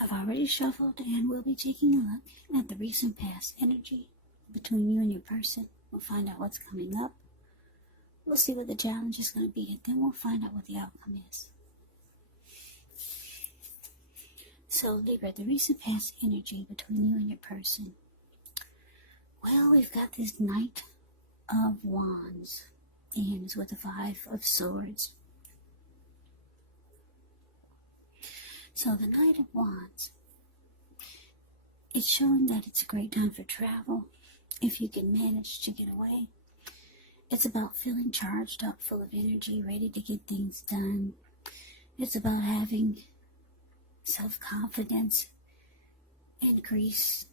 I've already shuffled and we'll be taking a look at the recent past energy between you and your person. We'll find out what's coming up. We'll see what the challenge is going to be, and then we'll find out what the outcome is. So, Libra, the recent past energy between you and your person. Well, we've got this Knight of Wands, and it's with the Five of Swords. So the Knight of Wands, it's showing that it's a great time for travel, if you can manage to get away. It's about feeling charged up, full of energy, ready to get things done. It's about having self-confidence increase,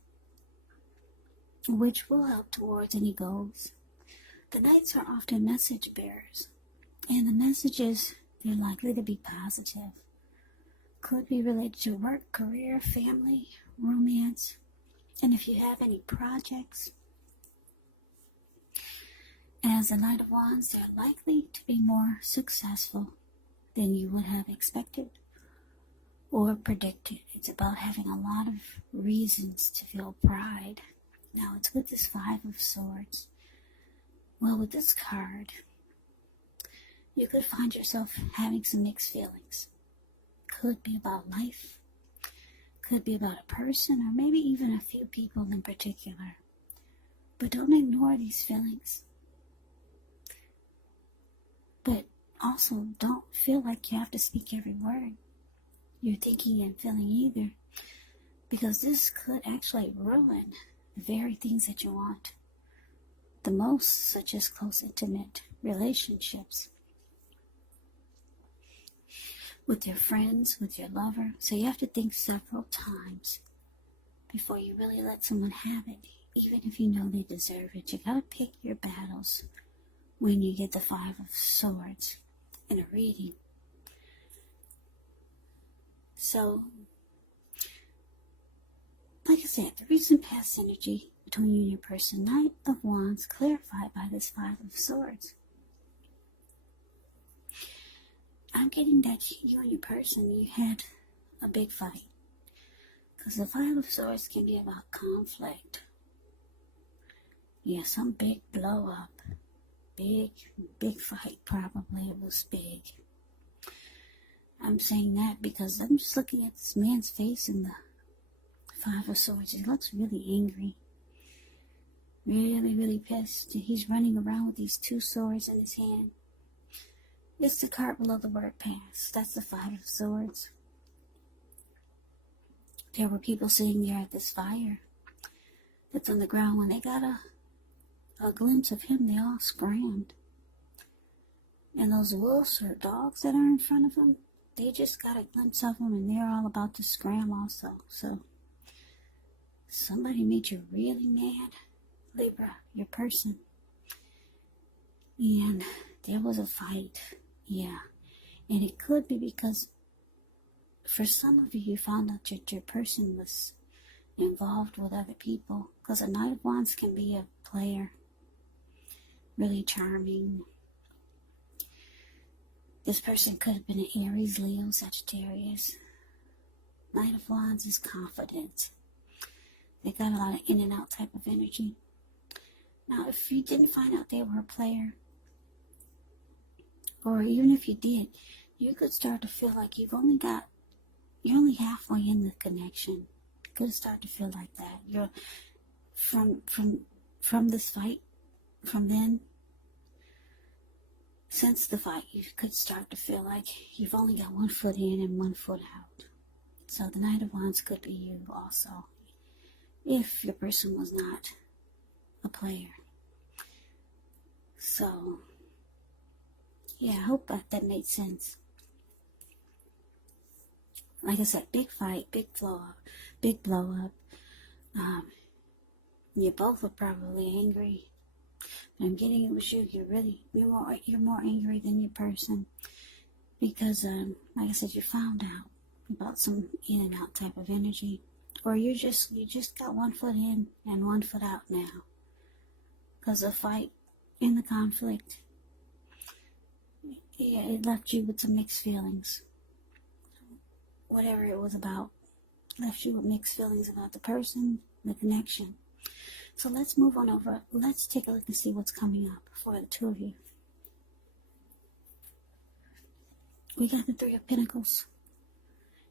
which will help towards any goals. The Knights are often message bearers, and the messages, they're likely to be positive. Could be related to work, career, family, romance, and if you have any projects. As the Knight of Wands, they're likely to be more successful than you would have expected or predicted. It's about having a lot of reasons to feel pride. Now, it's with this Five of Swords. Well, with this card, you could find yourself having some mixed feelings. Could be about life, could be about a person, or maybe even a few people in particular. But don't ignore these feelings. But also don't feel like you have to speak every word you're thinking and feeling either, because this could actually ruin the very things that you want the most, such as close, intimate relationships with your friends, with your lover. So you have to think several times before you really let someone have it, even if you know they deserve it. You gotta pick your battles when you get the Five of Swords in a reading. So, like I said, the recent past energy between you and your person, Knight of Wands, clarified by this Five of Swords. I'm getting that you and your person, you had a big fight. Because the Five of Swords can be about conflict. Yeah, some big blow up. Big fight, probably. It was big. I'm saying that because I'm just looking at this man's face in the Five of Swords. He looks really angry. Really, really pissed. He's running around with these two swords in his hand. It's the card below the word past. That's the Five of Swords. There were people sitting there at this fire that's on the ground. When they got a glimpse of him, they all scrammed. And those wolves or dogs that are in front of them, they just got a glimpse of him and they're all about to scram also. So, somebody made you really mad, Libra, your person. And there was a fight. Yeah, and it could be because for some of you, you found out that your person was involved with other people. Because a Knight of Wands can be a player, really charming. This person could have been an Aries, Leo, Sagittarius. Knight of Wands is confident. They got a lot of in and out type of energy. Now, if you didn't find out they were a player, or even if you did, you could start to feel like you're only halfway in the connection. You could start to feel like that. You're from this fight, from then, since the fight, you could start to feel like you've only got 1 foot in and 1 foot out. So the Knight of Wands could be you also, if your person was not a player. So, yeah, I hope that made sense. Like I said, big fight, big blow up. You both are probably angry. I'm getting it was you. You're more angry than your person because, like I said, you found out about some in and out type of energy, or you just got 1 foot in and 1 foot out now because the fight in the conflict. Yeah, it left you with some mixed feelings. Whatever it was about, left you with mixed feelings about the person, the connection. So let's move on over. Let's take a look and see what's coming up for the two of you. We got the Three of Pentacles.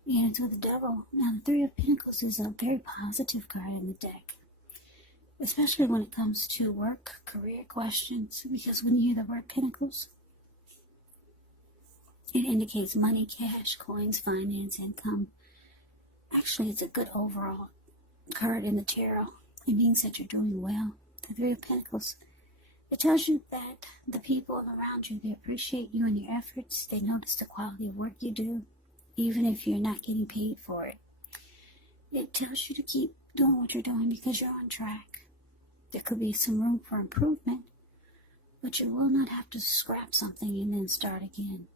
And it's with the Devil. Now, the Three of Pentacles is a very positive card in the deck, especially when it comes to work, career questions, because when you hear the word Pentacles, it indicates money, cash, coins, finance, income. Actually, it's a good overall card in the tarot. It means that you're doing well. The Three of Pentacles, it tells you that the people around you, they appreciate you and your efforts. They notice the quality of work you do, even if you're not getting paid for it. It tells you to keep doing what you're doing because you're on track. There could be some room for improvement, but you will not have to scrap something and then start again.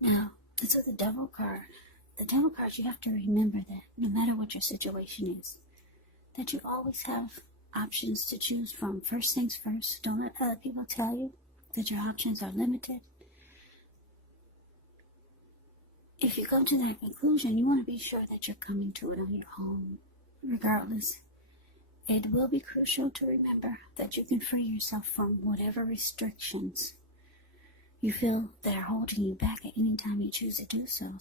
Now, it's with the Devil card. The Devil card, you have to remember that no matter what your situation is, that you always have options to choose from. First things first, don't let other people tell you that your options are limited. If you come to that conclusion, you want to be sure that you're coming to it on your own. Regardless, it will be crucial to remember that you can free yourself from whatever restrictions you feel that are holding you back at any time you choose to do so.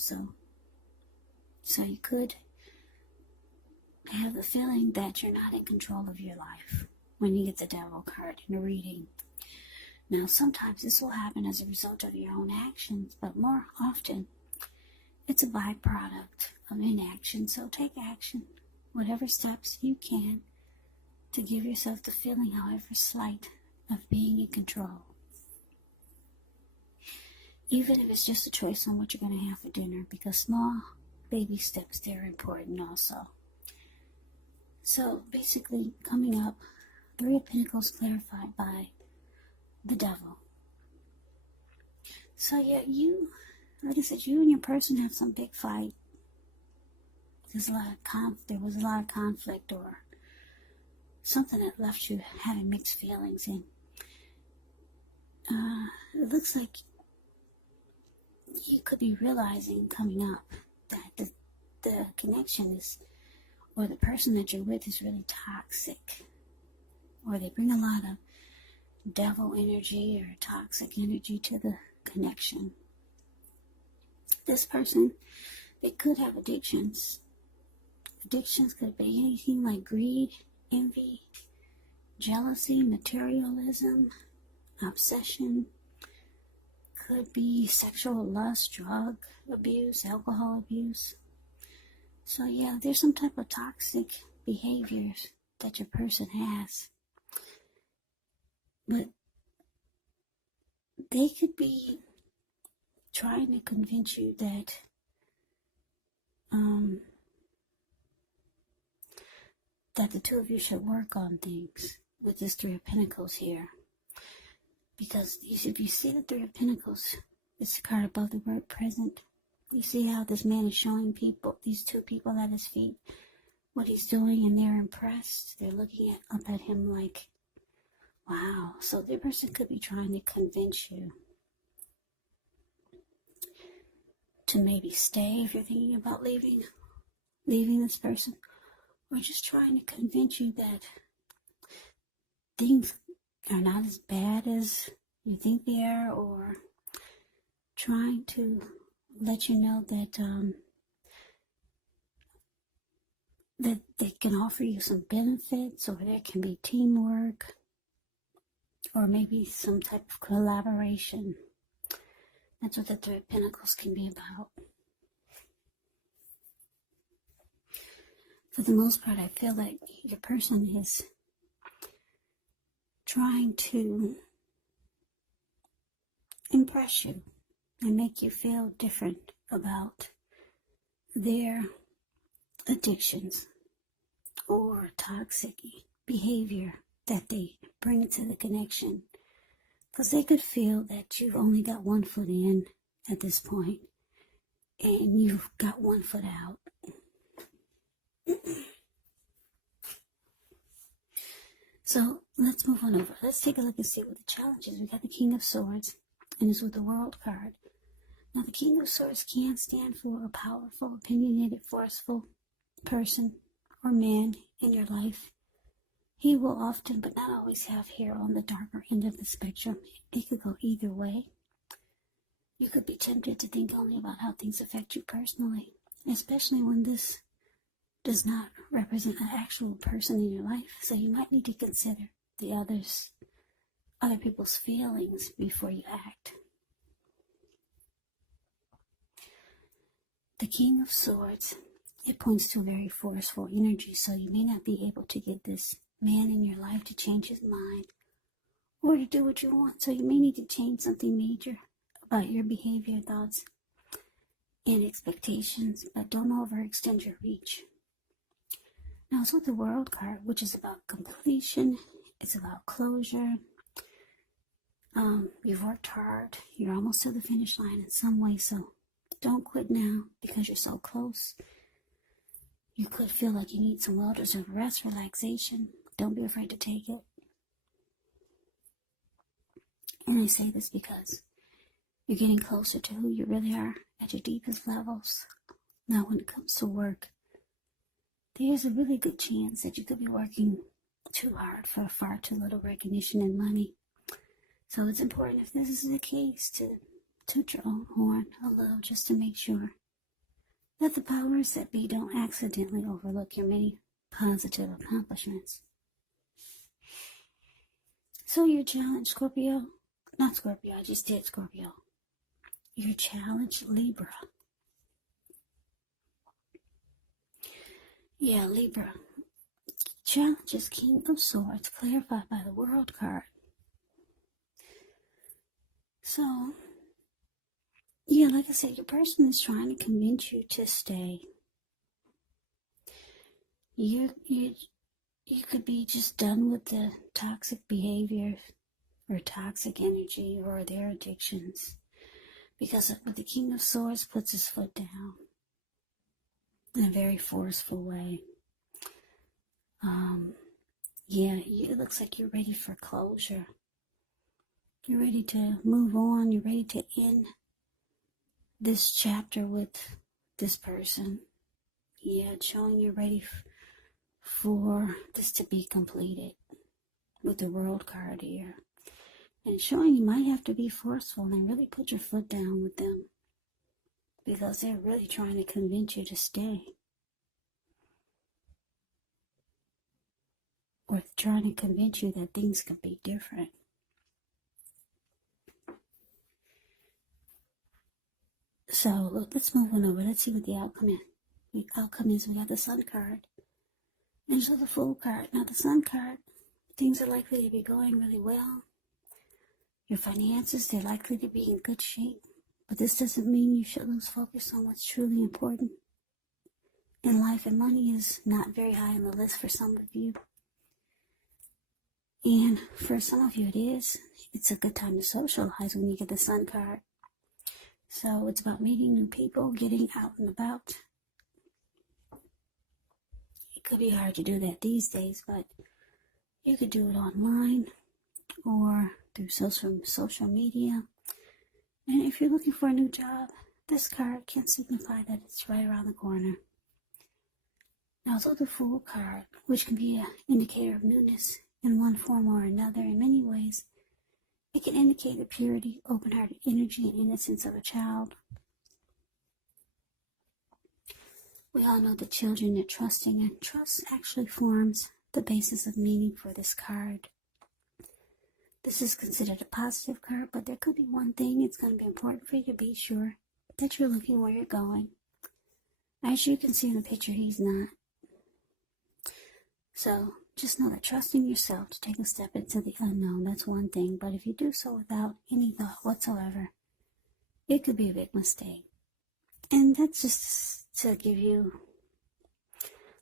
So you could have the feeling that you're not in control of your life when you get the Devil card in a reading. Now, sometimes this will happen as a result of your own actions, but more often, it's a byproduct of inaction. So take action, whatever steps you can, to give yourself the feeling, however slight, of being in control. Even if it's just a choice on what you're going to have for dinner, because small baby steps, they're important also. So basically, coming up, Three of Pentacles clarified by the Devil. So yeah, like I said, you and your person have some big fight. There was a lot of conflict or something that left you having mixed feelings. And it looks like you could be realizing coming up that the connection is, or the person that you're with is really toxic, or they bring a lot of devil energy or toxic energy to the connection. This person, they could have addictions. Addictions could be anything like greed, envy, jealousy, materialism, obsession. Could be sexual lust, drug abuse, alcohol abuse. So yeah, there's some type of toxic behaviors that your person has. But they could be trying to convince you that that the two of you should work on things with this Three of Pentacles here. Because if you see the Three of Pentacles, it's the card above the word present. You see how this man is showing people, these two people at his feet, what he's doing, and they're impressed. They're looking up at him like, wow. So the person could be trying to convince you to maybe stay if you're thinking about leaving this person, or just trying to convince you that things are not as bad as you think they are, or trying to let you know that that they can offer you some benefits, or there can be teamwork, or maybe some type of collaboration. That's what the Three of Pentacles can be about. For the most part, I feel like your person is trying to impress you and make you feel different about their addictions or toxic behavior that they bring to the connection. Because they could feel that you've only got one foot in at this point, and you've got one foot out. So let's move on over. Let's take a look and see what the challenge is. We got the King of Swords, and it's with the World card. Now, the King of Swords can stand for a powerful, opinionated, forceful person or man in your life. He will often, but not always, have hair on the darker end of the spectrum. It could go either way. You could be tempted to think only about how things affect you personally, especially when this does not represent an actual person in your life. So you might need to consider the other people's feelings before you act. The King of Swords, it points to a very forceful energy, so you may not be able to get this man in your life to change his mind or to do what you want. So you may need to change something major about your behavior, thoughts, and expectations, but don't overextend your reach. Now it's with the World card, which is about completion. It's about closure. You've worked hard. You're almost to the finish line in some way, so don't quit now because you're so close. You could feel like you need some well-deserved rest, relaxation. Don't be afraid to take it. And I say this because you're getting closer to who you really are at your deepest levels. Now, when it comes to work, there's a really good chance that you could be working too hard for far too little recognition and money. So it's important, if this is the case, to toot your own horn a little, just to make sure that the powers that be don't accidentally overlook your many positive accomplishments. So your challenge, Scorpio, not Scorpio, I just did Scorpio. Your challenge, Libra. Yeah, Libra. Challenge is King of Swords, clarified by the World card. So, yeah, like I said, your person is trying to convince you to stay. You could be just done with the toxic behavior or toxic energy or their addictions, because the King of Swords puts his foot down in a very forceful way. It looks like you're ready for closure. You're ready to move on. You're ready to end this chapter with this person. Yeah, it's showing you're ready for this to be completed with the World card here. And it's showing you might have to be forceful and really put your foot down with them, because they're really trying to convince you to stay. Or trying to convince you that things could be different. So let's move on over. Let's see what the outcome is. The outcome is we got the Sun card. And so the Fool card. Now the Sun card, things are likely to be going really well. Your finances, they're likely to be in good shape. But this doesn't mean you should lose focus on what's truly important in life. And money is not very high on the list for some of you. And for some of you it is. It's a good time to socialize when you get the Sun card. So it's about meeting new people, getting out and about. It could be hard to do that these days, but you could do it online or through social media. And if you're looking for a new job, this card can signify that it's right around the corner. Now, also the Fool card, which can be an indicator of newness in one form or another. In many ways, it can indicate the purity, open-hearted energy, and innocence of a child. We all know that children are trusting, and trust actually forms the basis of meaning for this card. This is considered a positive card, but there could be one thing. It's going to be important for you to be sure that you're looking where you're going. As you can see in the picture, he's not. So just know that trusting yourself to take a step into the unknown, that's one thing. But if you do so without any thought whatsoever, it could be a big mistake. And that's just to give you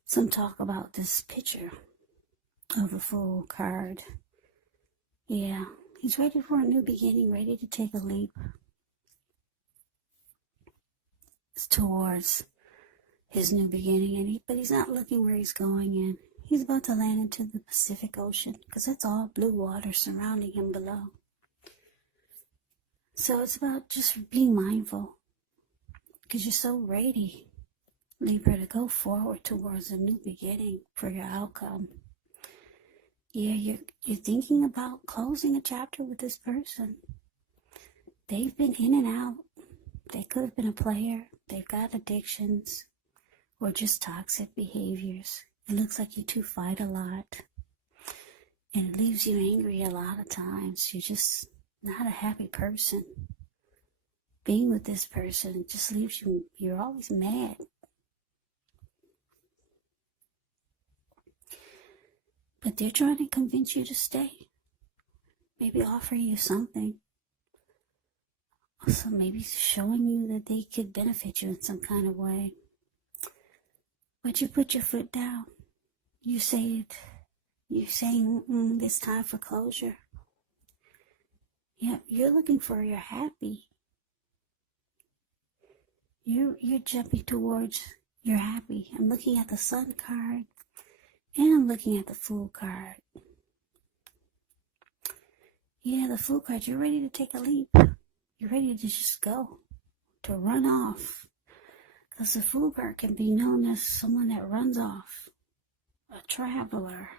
some talk about this picture of the Fool card. Yeah, he's ready for a new beginning, ready to take a leap towards his new beginning. But he's not looking where he's going in. He's about to land into the Pacific Ocean, because that's all blue water surrounding him below. So it's about just being mindful because you're so ready, Libra, to go forward towards a new beginning for your outcome. Yeah, you're thinking about closing a chapter with this person. They've been in and out. They could have been a player. They've got addictions or just toxic behaviors. It looks like you two fight a lot. And it leaves you angry a lot of times. You're just not a happy person. Being with this person just leaves you, you're always mad. But they're trying to convince you to stay. Maybe offer you something. Also maybe showing you that they could benefit you in some kind of way. But you put your foot down. You say it. You're saying, it's time for closure. Yeah, you're looking for your happy. You're jumping towards your happy. I'm looking at the Sun card. And I'm looking at the Fool card. Yeah, the Fool card, you're ready to take a leap. You're ready to just go. To run off. Because the Fool card can be known as someone that runs off. A traveler.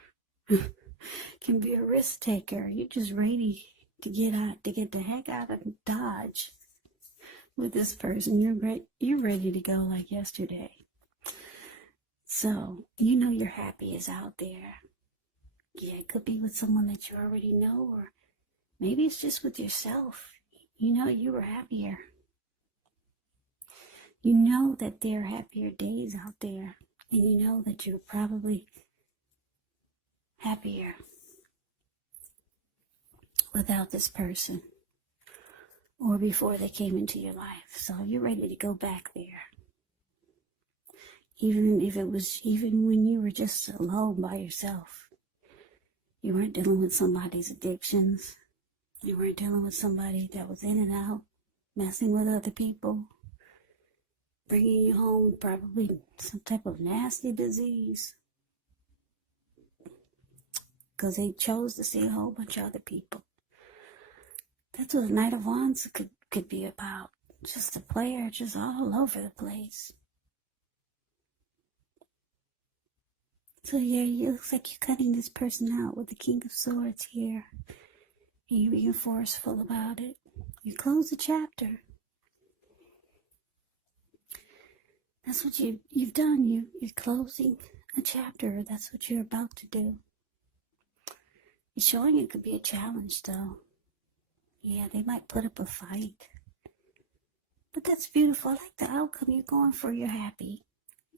Can be a risk taker. You're just ready to get out, to get the heck out of Dodge with this person. You're ready to go like yesterday. So, you know your happy is out there. Yeah, it could be with someone that you already know, or maybe it's just with yourself. You know you were happier. You know that there are happier days out there, and you know that you're probably happier without this person or before they came into your life. So you're ready to go back there. Even when you were just alone by yourself. You weren't dealing with somebody's addictions. You weren't dealing with somebody that was in and out, messing with other people, bringing you home probably some type of nasty disease. Because they chose to see a whole bunch of other people. That's what the Knight of Wands could be about. Just a player, just all over the place. So yeah, it looks like you're cutting this person out with the King of Swords here. And you're being forceful about it. You close the chapter. That's what you've done. You're closing a chapter. That's what you're about to do. You're showing it could be a challenge, though. Yeah, they might put up a fight. But that's beautiful. I like the outcome you're going for. You're happy.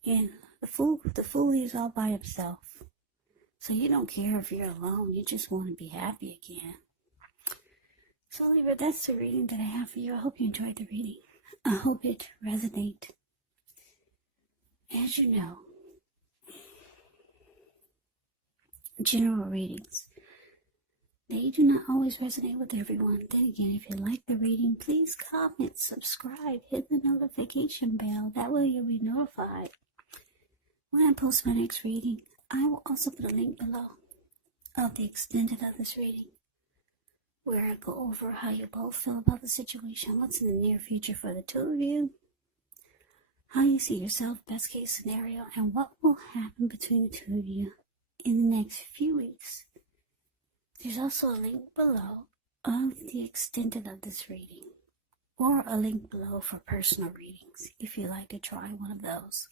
And the fool is all by himself. So you don't care if you're alone. You just want to be happy again. So Libra, that's the reading that I have for you. I hope you enjoyed the reading. I hope it resonates. As you know, general readings, they do not always resonate with everyone. Then again, if you like the reading, please comment, subscribe, hit the notification bell. That way you'll be notified when I post my next reading. I will also put a link below of the extended of this reading, where I go over how you both feel about the situation, what's in the near future for the two of you, how you see yourself, best case scenario, and what will happen between the two of you in the next few weeks. There's also a link below of the extended of this reading, or a link below for personal readings if you'd like to try one of those.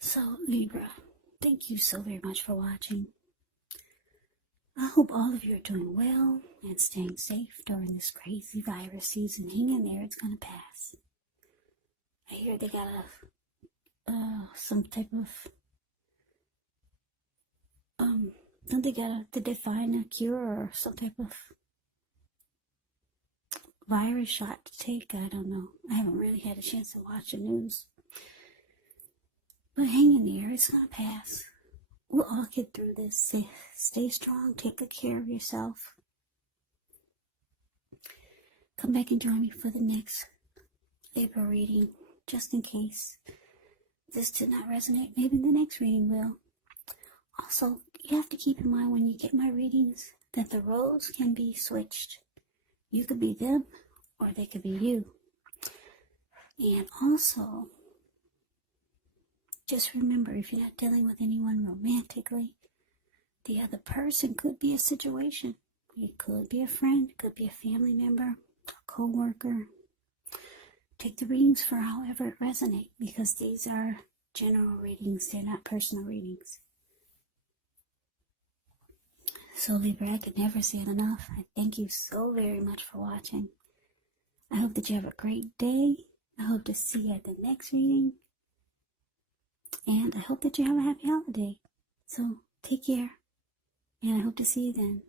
So Libra, thank you so very much for watching. I hope all of you are doing well and staying safe during this crazy virus season. Hang in there, it's gonna pass. I hear they got some type of don't they got to define a cure or some type of virus shot to take? I don't know. I haven't really had a chance to watch the news. But hang in there, it's gonna pass. We'll all get through this. Stay strong, take good care of yourself. Come back and join me for the next Libra reading, just in case this did not resonate. Maybe the next reading will. Also, you have to keep in mind when you get my readings that the roles can be switched. You could be them, or they could be you. And also, just remember, if you're not dealing with anyone romantically, the other person could be a situation. It could be a friend, it could be a family member, a co-worker. Take the readings for however it resonates, because these are general readings, they're not personal readings. So Libra, I could never say it enough. I thank you so very much for watching. I hope that you have a great day. I hope to see you at the next reading. And I hope that you have a happy holiday. So take care. And I hope to see you then.